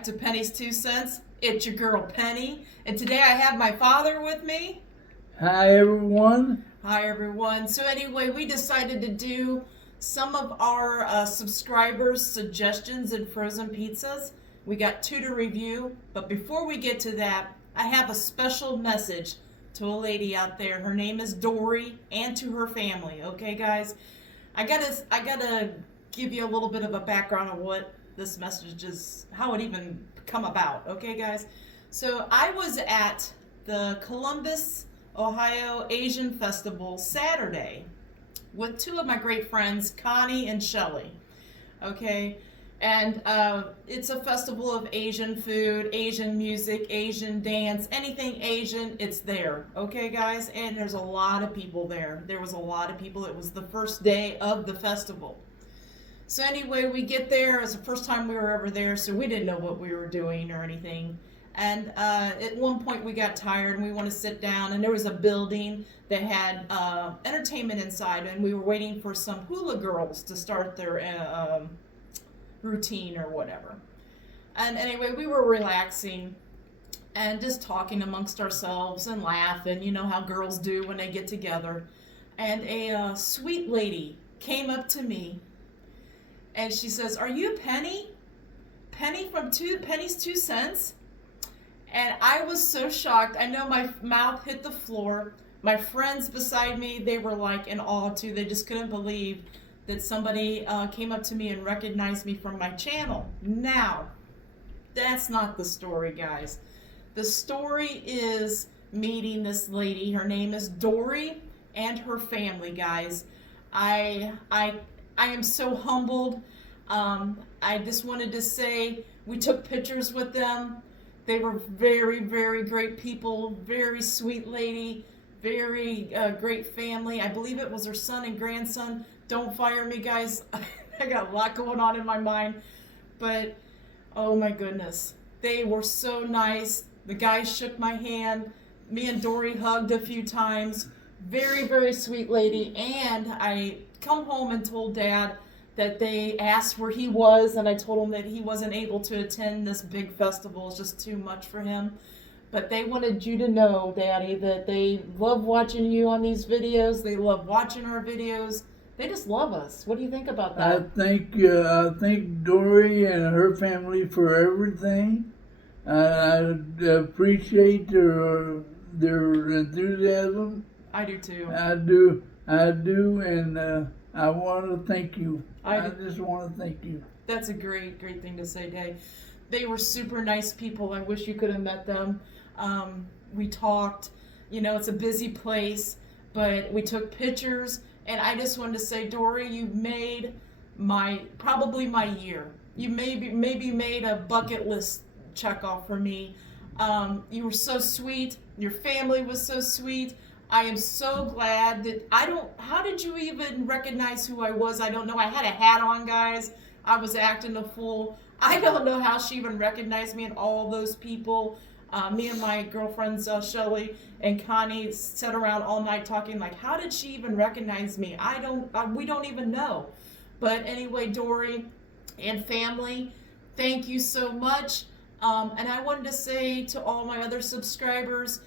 back to Penny's Two Cents. It's your girl Penny, and today I have my father with me. Hi everyone. Hi everyone. So anyway, we decided to do some of our subscribers' suggestions in frozen pizzas. We got 2 to review, but before we get to that, I have a special message to a lady out there. Her name is Dory, and to her family. Okay, guys, I gotta give you a little bit of a background on what this message is, how it even come about. Okay, guys. So I was at the Columbus, Ohio Asian Festival Saturday with 2 of my great friends, Connie and Shelly. Okay, and it's a festival of Asian food, Asian music, Asian dance, anything Asian, it's there. Okay, guys, and there's a lot of people there. There was a lot of people. It was the first day of the festival. So anyway, we get there. It was the first time we were ever there, so we didn't know what we were doing or anything. And at one point we got tired and we want to sit down, and there was a building that had entertainment inside, and we were waiting for some hula girls to start their routine or whatever. And anyway, we were relaxing and just talking amongst ourselves and laughing, you know how girls do when they get together. And a sweet lady came up to me and she says, "Are you Penny? Penny from Penny's Two Cents?" And I was so shocked. I know my mouth hit the floor. My friends beside me, they were like in awe too. They just couldn't believe that somebody came up to me and recognized me from my channel. Now, that's not the story, guys. The story is meeting this lady. Her name is Dory, and her family, guys. I am so humbled. I just wanted to say we took pictures with them. They were very, very great people, very sweet lady, very great family. I believe it was her son and grandson. Don't fire me, guys. I got a lot going on in my mind. But, oh my goodness. They were so nice. The guys shook my hand. Me and Dory hugged a few times. Very, very sweet lady. And I come home and told Dad that they asked where he was, and I told him that he wasn't able to attend this big festival. It's just too much for him. But they wanted you to know, Daddy, that they love watching you on these videos. They love watching our videos. They just love us. What do you think about that? I thank Dory and her family for everything. I appreciate their enthusiasm. I do too. I do, and I want to thank you. I just want to thank you. That's a great thing to say, Dave. They were super nice people. I wish you could have met them. We talked. You know, it's a busy place, but we took pictures. And I just wanted to say, Dory, you made probably my year. You maybe made a bucket list check off for me. You were so sweet. Your family was so sweet. I am so glad that how did you even recognize who I was? I don't know. I had a hat on, guys. I was acting a fool. I don't know how she even recognized me and all those people. Me and my girlfriends, Shelly and Connie, sat around all night talking like, how did she even recognize me? We don't even know. But anyway, Dory and family, thank you so much. And I wanted to say to all my other subscribers,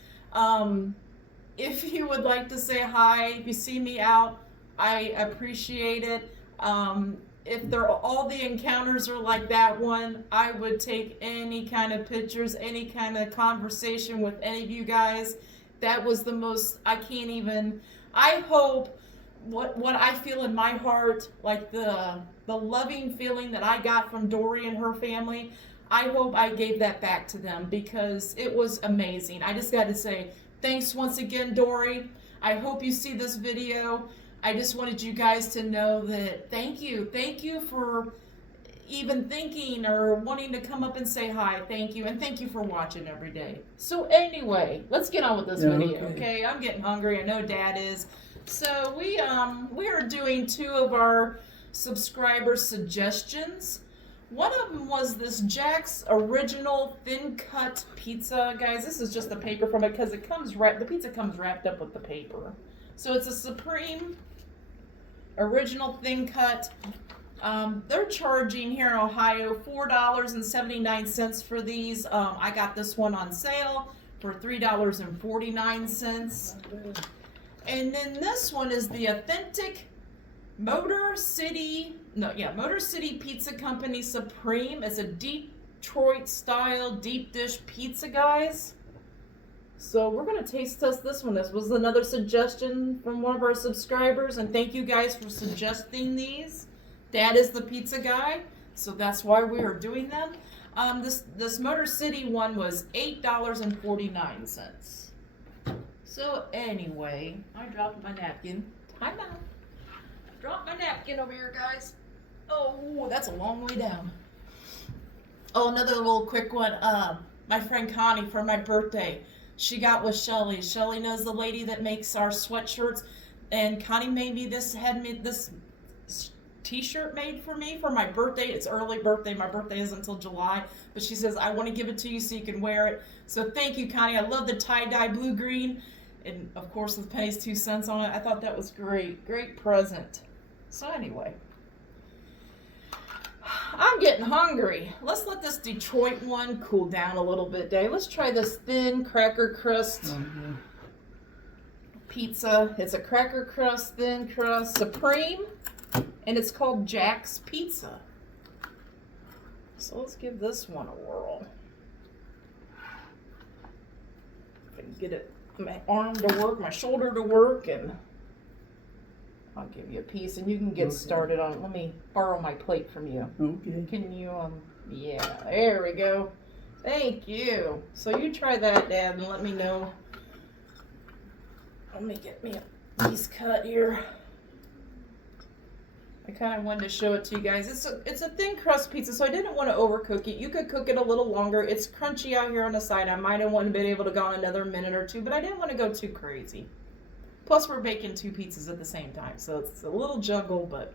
if you would like to say hi, if you see me out, I appreciate it. If all the encounters are like that one, I would take any kind of pictures, any kind of conversation with any of you guys. That was the most, I hope what I feel in my heart, like the loving feeling that I got from Dory and her family, I hope I gave that back to them because it was amazing. I just got to say, thanks once again, Dory. I hope you see this video. I just wanted you guys to know that thank you. Thank you for even thinking or wanting to come up and say hi. Thank you. And thank you for watching every day. So anyway, let's get on with this video, okay? I'm getting hungry. I know Dad is. So we are doing 2 of our subscriber suggestions. One of them was this Jack's Original Thin Cut Pizza. Guys, this is just the paper from it because the pizza comes wrapped up with the paper. So it's a Supreme Original Thin Cut They're charging here in Ohio $4.79 for these. I got this one on sale for $3.49. And then this one is the authentic Motor City Pizza Company Supreme. It's a Detroit style deep dish pizza, guys. So we're gonna taste test this one. This was another suggestion from one of our subscribers, and thank you guys for suggesting these. Dad is the pizza guy, so that's why we are doing them. This Motor City one was $8.49. So anyway, I dropped my napkin. Time out. Dropped my napkin over here, guys. Oh, that's a long way down. Oh, another little quick one. My friend Connie, for my birthday, she got with Shelly. Shelly knows the lady that makes our sweatshirts, and Connie made me this t-shirt made for me for my birthday. It's early birthday. My birthday isn't until July, but she says, I want to give it to you so you can wear it. So thank you, Connie. I love the tie-dye blue-green, and of course with Penny's 2 cents on it. I thought that was great. Great present. So anyway, I'm getting hungry. Let's let this Detroit one cool down a little bit, Dave. Let's try this thin cracker crust pizza. It's a cracker crust, thin crust, supreme, and it's called Jack's Pizza. So let's give this one a whirl. If I can get it, my arm to work, my shoulder to work, and I'll give you a piece, and you can get started on it. Let me borrow my plate from you. Okay. Can you, yeah, there we go. Thank you. So you try that, Dad, and let me know. Let me get me a piece cut here. I kind of wanted to show it to you guys. It's a thin crust pizza, so I didn't want to overcook it. You could cook it a little longer. It's crunchy out here on the side. I might have been able to go on another minute or two, but I didn't want to go too crazy. Plus, we're baking 2 pizzas at the same time, so it's a little juggle, but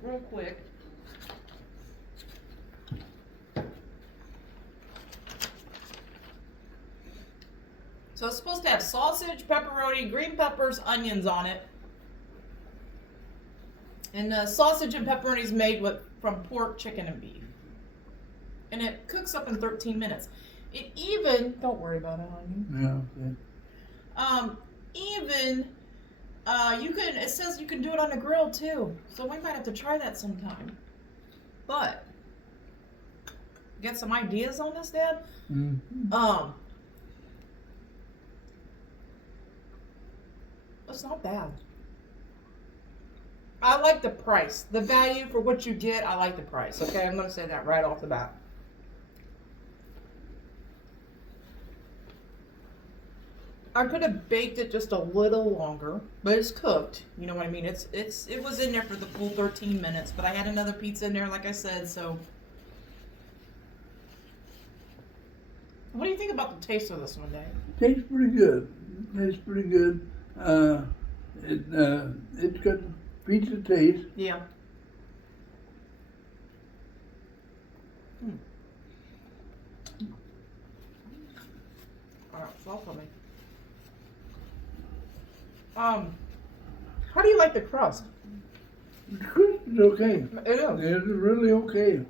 real quick. So it's supposed to have sausage, pepperoni, green peppers, onions on it. And the sausage and pepperoni is made from pork, chicken, and beef. And it cooks up in 13 minutes. It even, don't worry about it, honey. Yeah, okay. It says you can do it on the grill too. So we might have to try that sometime. But, get some ideas on this, Dad? Mm-hmm. It's not bad. I like the price. The value for what you get, I like the price. Okay, I'm going to say that right off the bat. I could have baked it just a little longer, but it's cooked. You know what I mean? It was in there for the full 13 minutes, but I had another pizza in there, like I said, so. What do you think about the taste of this one, Dave? Tastes pretty good. Tastes pretty good. It's got pizza taste. Yeah. All right, it's all for me. How do you like the crust? The crust is okay. It is. It's really okay.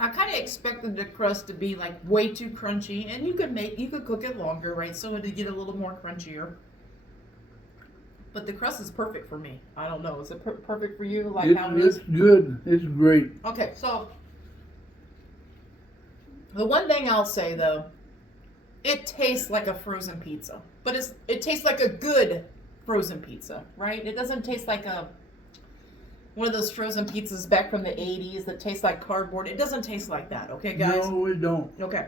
I kind of expected the crust to be like way too crunchy, and you could cook it longer, right? So it'd get a little more crunchier. But the crust is perfect for me. I don't know. Is it perfect for you? Like how it is? It's good. It's great. Okay, so the one thing I'll say though, it tastes like a frozen pizza, but it tastes like a good frozen pizza, right? It doesn't taste like one of those frozen pizzas back from the 80s that tastes like cardboard. It doesn't taste like that, okay, guys? No, we don't. Okay.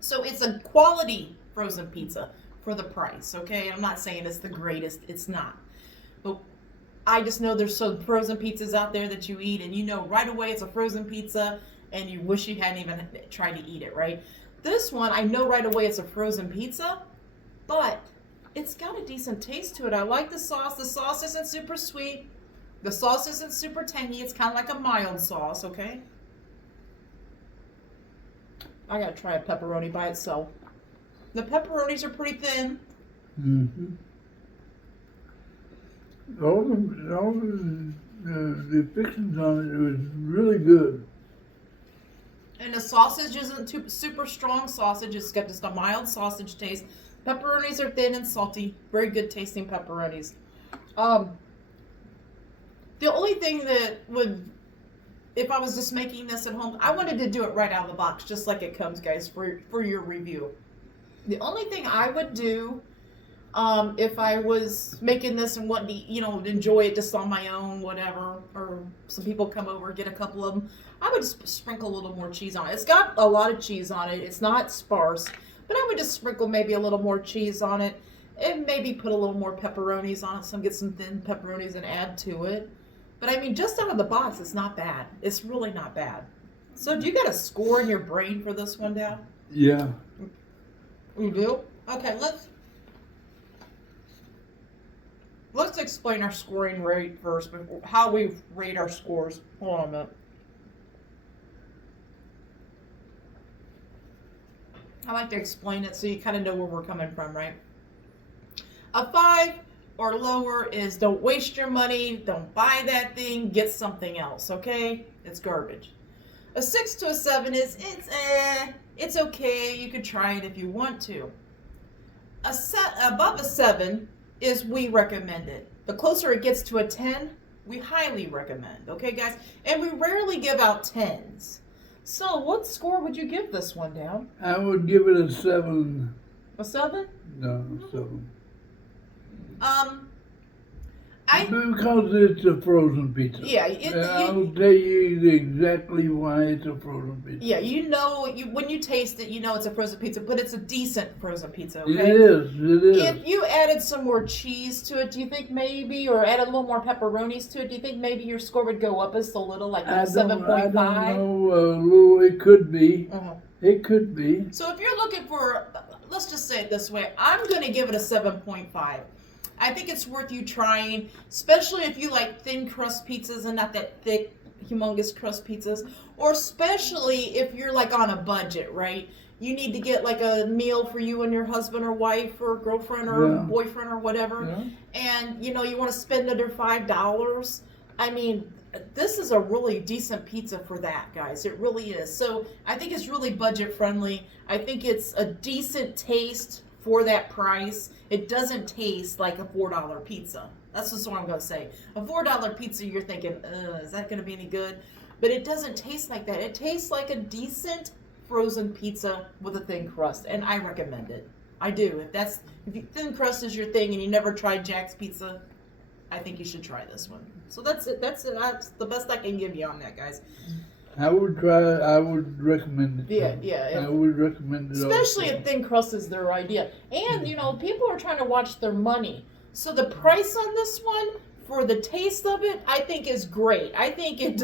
So it's a quality frozen pizza for the price, okay? I'm not saying it's the greatest. It's not. But I just know there's some frozen pizzas out there that you eat, and you know right away it's a frozen pizza, and you wish you hadn't even tried to eat it, right? This one, I know right away it's a frozen pizza, but it's got a decent taste to it. I like the sauce. The sauce isn't super sweet. The sauce isn't super tangy. It's kind of like a mild sauce, okay? I gotta try a pepperoni by itself. The pepperonis are pretty thin. Mm-hmm. The fixings on it was really good. And the sausage isn't too super strong sausage. It's got just a mild sausage taste. Pepperonis are thin and salty. Very good tasting pepperonis. The only thing that would, if I was just making this at home, I wanted to do it right out of the box, just like it comes, guys, for your review. The only thing I would do, if I was making this and wanting to, enjoy it just on my own, whatever, or some people come over, get a couple of them, I would just sprinkle a little more cheese on it. It's got a lot of cheese on it. It's not sparse, but I would just sprinkle maybe a little more cheese on it and maybe put a little more pepperonis on it. So get some thin pepperonis and add to it. But I mean, just out of the box, it's not bad. It's really not bad. So do you got a score in your brain for this one, Dad? Yeah. You do? Okay, let's explain our scoring rate first, how we rate our scores. Hold on a minute. I like to explain it so you kind of know where we're coming from, right? A 5 or lower is don't waste your money, don't buy that thing, get something else, okay? It's garbage. A 6 to a 7 is it's okay, you could try it if you want to. Above a 7 is we recommend it. The closer it gets to a 10, we highly recommend, okay guys? And we rarely give out 10s. So what score would you give this one, Dan? I would give it a 7. A 7? No, 7. Because it's a frozen pizza. Yeah, I'll tell you exactly why it's a frozen pizza. Yeah, when you taste it, you know it's a frozen pizza, but it's a decent frozen pizza, okay? It is. If you added some more cheese to it, do you think maybe, or added a little more pepperonis to it, do you think maybe your score would go up just a little, like 7.5? I don't know. It could be. Uh-huh. It could be. So if you're looking for, let's just say it this way, I'm going to give it a 7.5. I think it's worth you trying, especially if you like thin crust pizzas and not that thick, humongous crust pizzas, or especially if you're like on a budget, right? You need to get like a meal for you and your husband or wife or girlfriend or boyfriend or whatever, and you want to spend under $5. I mean, this is a really decent pizza for that, guys. It really is. So I think it's really budget friendly. I think it's a decent taste for that price. It doesn't taste like a $4 pizza. That's just what I'm going to say. A $4 pizza, you're thinking, is that going to be any good? But it doesn't taste like that. It tastes like a decent frozen pizza with a thin crust, and I recommend it. I do. If thin crust is your thing and you never tried Jack's Pizza, I think you should try this one. So that's it. That's the best I can give you on that, guys. I would recommend it. Yeah. I would recommend it. Especially also. if thin crust is their idea. And, people are trying to watch their money. So the price on this one, for the taste of it, I think is great. I think it,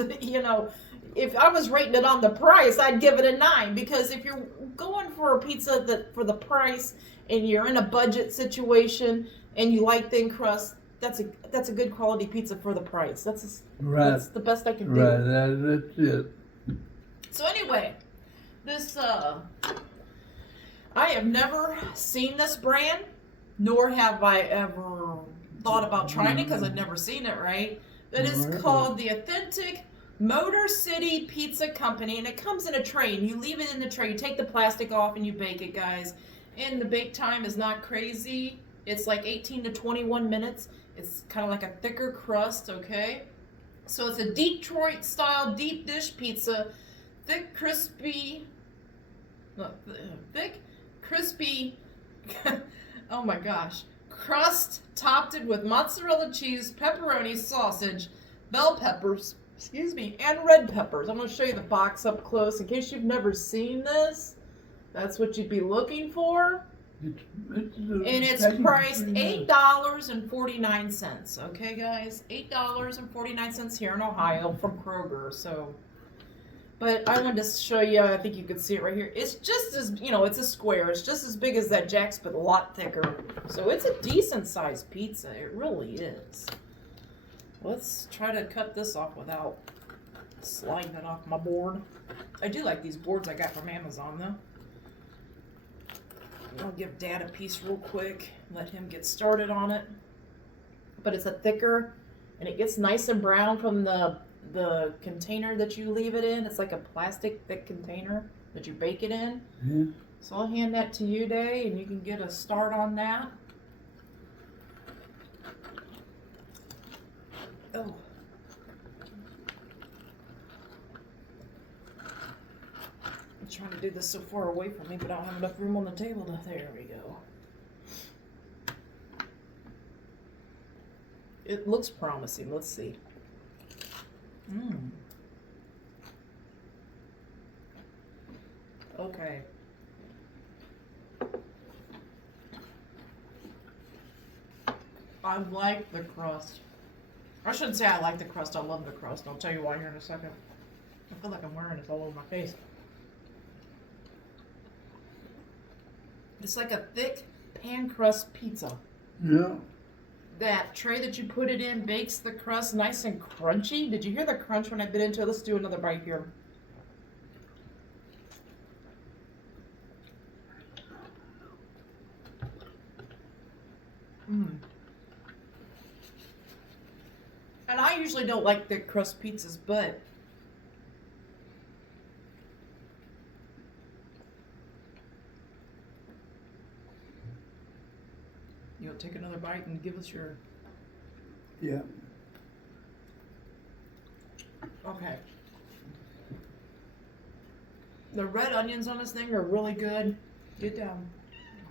if I was rating it on the price, I'd give it a 9. Because if you're going for a pizza for the price and you're in a budget situation and you like thin crust, that's a good quality pizza for the price. That's the best I can do. Right, that's it. So anyway, this I have never seen this brand, nor have I ever thought about trying it because I've never seen it, right? It is called the Authentic Motor City Pizza Company, and it comes in a tray, and you leave it in the tray. You take the plastic off and you bake it, guys. And the bake time is not crazy. It's like 18 to 21 minutes. It's kind of like a thicker crust, okay? So it's a Detroit-style deep dish pizza. Thick, crispy, oh my gosh, crust topped it with mozzarella cheese, pepperoni, sausage, bell peppers, and red peppers. I'm going to show you the box up close in case you've never seen this. That's what you'd be looking for. And it's priced $8.49. Okay, guys, $8.49 here in Ohio from Kroger. So, but I wanted to show you. I think you could see it right here. It's just as it's a square. It's just as big as that Jack's, but a lot thicker. So it's a decent sized pizza. It really is. Let's try to cut this off without sliding it off my board. I do like these boards I got from Amazon though. I'll give Dad a piece real quick, let him get started on it. But it's a thicker, and it gets nice and brown from the container that you leave it in. It's like a plastic thick container that you bake it in. Yeah. So I'll hand that to you, Day, and you can get a start on that. Oh. I'm trying to do this so far away from me, but I don't have enough room on the table to. There we go. It looks promising. Let's see. Okay. I like the crust. I shouldn't say I like the crust. I love the crust. I'll tell you why here in a second. I feel like I'm wearing this all over my face. It's like a thick pan crust pizza. Yeah. That tray that you put it in bakes the crust nice and crunchy. Did you hear the crunch when I bit into it? Let's do another bite here. And I usually don't like thick crust pizzas, but you'll take another bite and give us your. Yeah. Okay. The red onions on this thing are really good. Get down.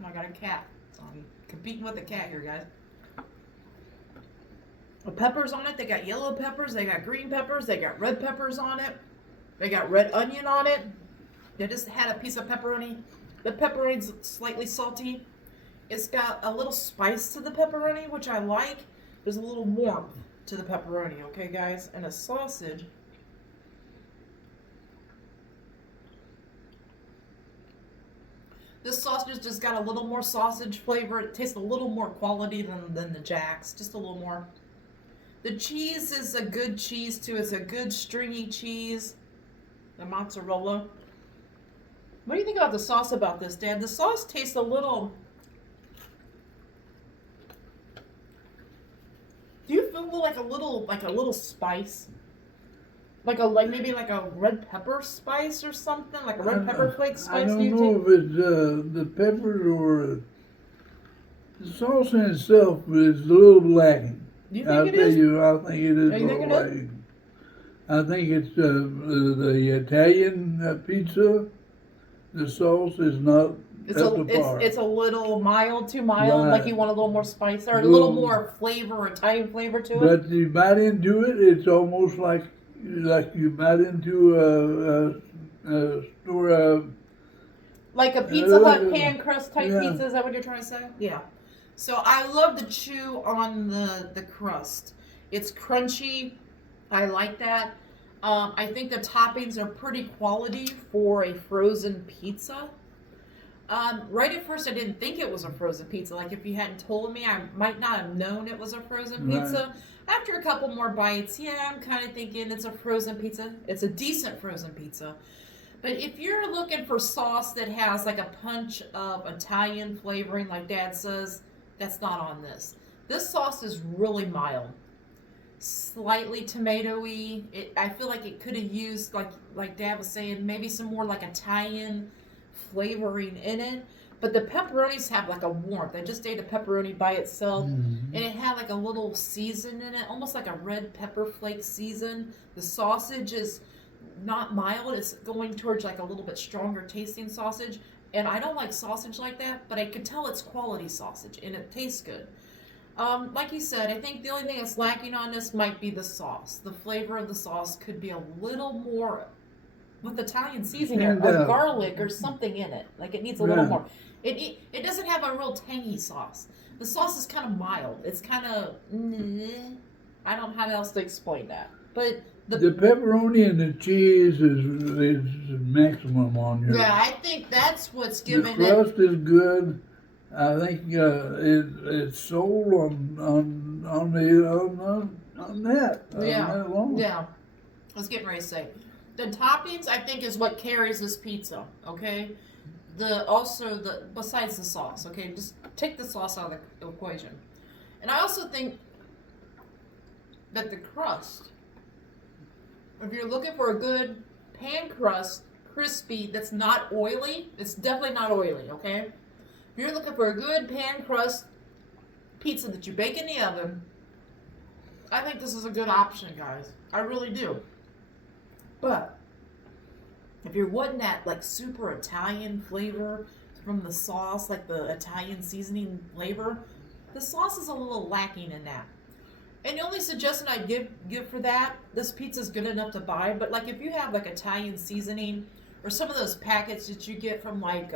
I got a cat. So I'm competing with the cat here, guys. The peppers on it, they got yellow peppers, they got green peppers, they got red peppers on it. They got red onion on it. They just had a piece of pepperoni. The pepperoni's slightly salty. It's got a little spice to the pepperoni, which I like. There's a little warmth to the pepperoni, okay, guys? And a sausage. This sausage has just got a little more sausage flavor. It tastes a little more quality than the Jack's. Just a little more. The cheese is a good cheese, too. It's a good stringy cheese. The mozzarella. What do you think about the sauce about this, Dad? The sauce tastes a little... Do you feel like a little spice? Maybe like a red pepper spice or something? Like a red pepper flake spice? I don't know if it's the peppers or the sauce in itself is a little lacking. Do you think it is? I think it is a You think little it is? lacking. I think it's the Italian pizza. The sauce is not up to par. It's a little mild, too mild. Right. Like you want a little more spice or a little more flavor, Italian flavor to it. But you bite into it, it's almost like you bite into a store. Like a Pizza Hut pan crust type pizza. Is that what you're trying to say? Yeah. So I love the chew on the crust. It's crunchy. I like that. I think the toppings are pretty quality for a frozen pizza. Right at first, I didn't think it was a frozen pizza. Like, if you hadn't told me, I might not have known it was a frozen pizza. After a couple more bites, yeah, I'm kind of thinking it's a frozen pizza. It's a decent frozen pizza. But if you're looking for sauce that has like a punch of Italian flavoring, like Dad says, that's not on this. This sauce is really mild. Slightly tomatoey. I feel like it could have used, like Dad was saying, maybe some more like Italian flavoring in it. But the pepperonis have like a warmth. I just ate a pepperoni by itself, and it had like a little season in it, almost like a red pepper flake season. The sausage is not mild. It's going towards like a little bit stronger tasting sausage. And I don't like sausage like that, but I could tell it's quality sausage, and it tastes good. Like you said, I think the only thing that's lacking on this might be the sauce. The flavor of the sauce could be a little more with Italian seasoning or garlic or something in it. Like it needs a little more. It doesn't have a real tangy sauce. The sauce is kind of mild. It's kind of I don't know how else to explain that. But the pepperoni and the cheese is maximum on here. Yeah, I think that's what's giving the crust is good. I think it's sold on that. Yeah. I was getting ready to say. The toppings, I think, is what carries this pizza, okay? besides the sauce, okay, just take the sauce out of the equation. And I also think that the crust, if you're looking for a good pan crust, crispy, that's not oily, it's definitely not oily, okay? If you're looking for a good pan crust pizza that you bake in the oven, I think this is a good option, guys. I really do. But if you're wanting that like super Italian flavor from the sauce, like the Italian seasoning flavor, the sauce is a little lacking in that. And the only suggestion I'd give for that, this pizza's good enough to buy, but like if you have like Italian seasoning or some of those packets that you get from like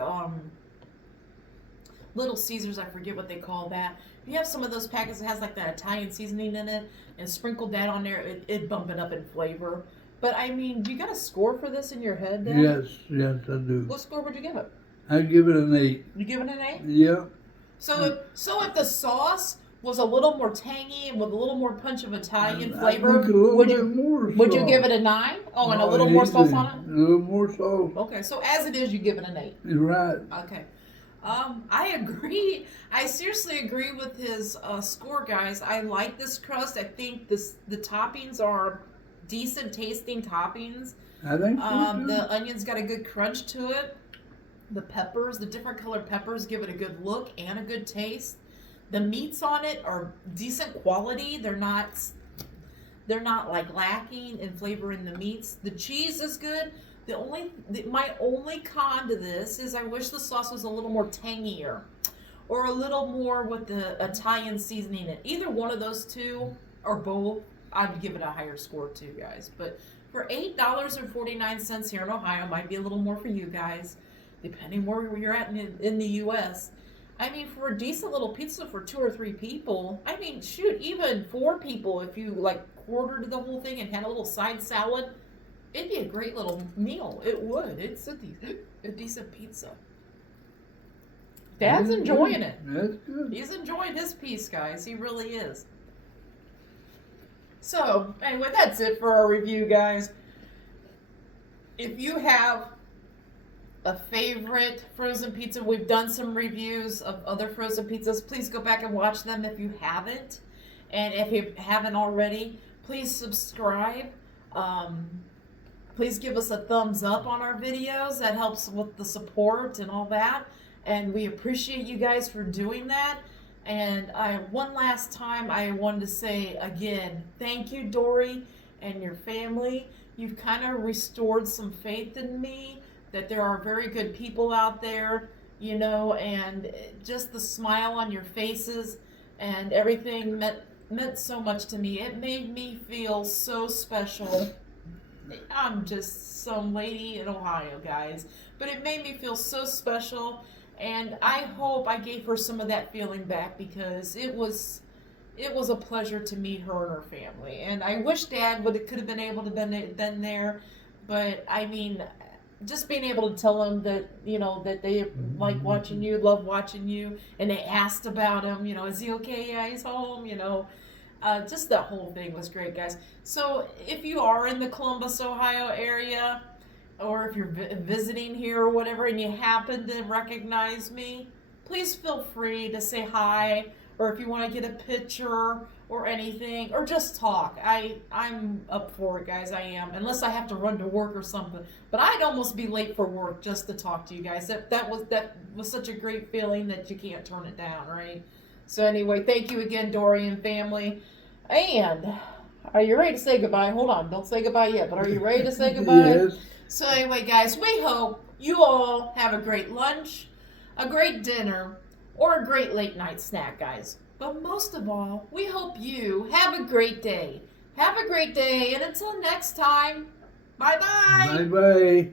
Little Caesars, I forget what they call that. If you have some of those packets that has like that Italian seasoning in it and sprinkle that on there, it'd bump it up in flavor. But I mean, do you got a score for this in your head, Dad? Yes, I do. What score would you give it? I give it an 8. You give it an 8? Yeah. So if the sauce was a little more tangy and with a little more punch of Italian flavor, would you give it a 9? Oh, and a little more sauce on it? A little more sauce. Okay, so as it is, you give it an 8. You're right. Okay. I agree. I seriously agree with his score, guys. I like this crust. I think the toppings are decent tasting toppings. I think so too. The onion's got a good crunch to it. The peppers, the different colored peppers, give it a good look and a good taste. The meats on it are decent quality. They're not like lacking in flavor in the meats. The cheese is good. My only con to this is I wish the sauce was a little more tangier, or a little more with the Italian seasoning in it. Either one of those two or both, I would give it a higher score too, guys. But for $8.49 here in Ohio, might be a little more for you guys, depending where you're at in the U.S. I mean, for a decent little pizza for 2 or 3 people, I mean, shoot, even 4 people, if you like quartered the whole thing and had a little side salad, it'd be a great little meal. It would. It's a decent pizza. Dad's enjoying it. That's good. He's enjoying his piece, guys. He really is. So, anyway, that's it for our review, guys. If you have a favorite frozen pizza, we've done some reviews of other frozen pizzas. Please go back and watch them if you haven't. And if you haven't already, please subscribe. Please give us a thumbs up on our videos. That helps with the support and all that. And we appreciate you guys for doing that. And one last time, I wanted to say again, thank you, Dory, and your family. You've kind of restored some faith in me that there are very good people out there, you know, and just the smile on your faces and everything meant so much to me. It made me feel so special. I'm just some lady in Ohio, guys, but it made me feel so special, and I hope I gave her some of that feeling back, because it was a pleasure to meet her and her family. And I wish Dad could have been able to been there, but I mean, just being able to tell them that, you know, that they like watching you, love watching you, and they asked about him, you know, is he okay? Yeah, he's home, you know. Just that whole thing was great, guys. So if you are in the Columbus, Ohio area, or if you're visiting here or whatever, and you happen to recognize me, please feel free to say hi, or if you want to get a picture or anything, or just talk. I'm up for it, guys. I am, unless I have to run to work or something. But I'd almost be late for work just to talk to you guys. That was such a great feeling that you can't turn it down, right? So anyway, thank you again, Dory and family. And are you ready to say goodbye? Hold on, don't say goodbye yet, but are you ready to say goodbye? Yes. So anyway, guys, we hope you all have a great lunch, a great dinner, or a great late night snack, guys. But most of all, we hope you have a great day. Have a great day, and until next time, bye-bye. Bye-bye.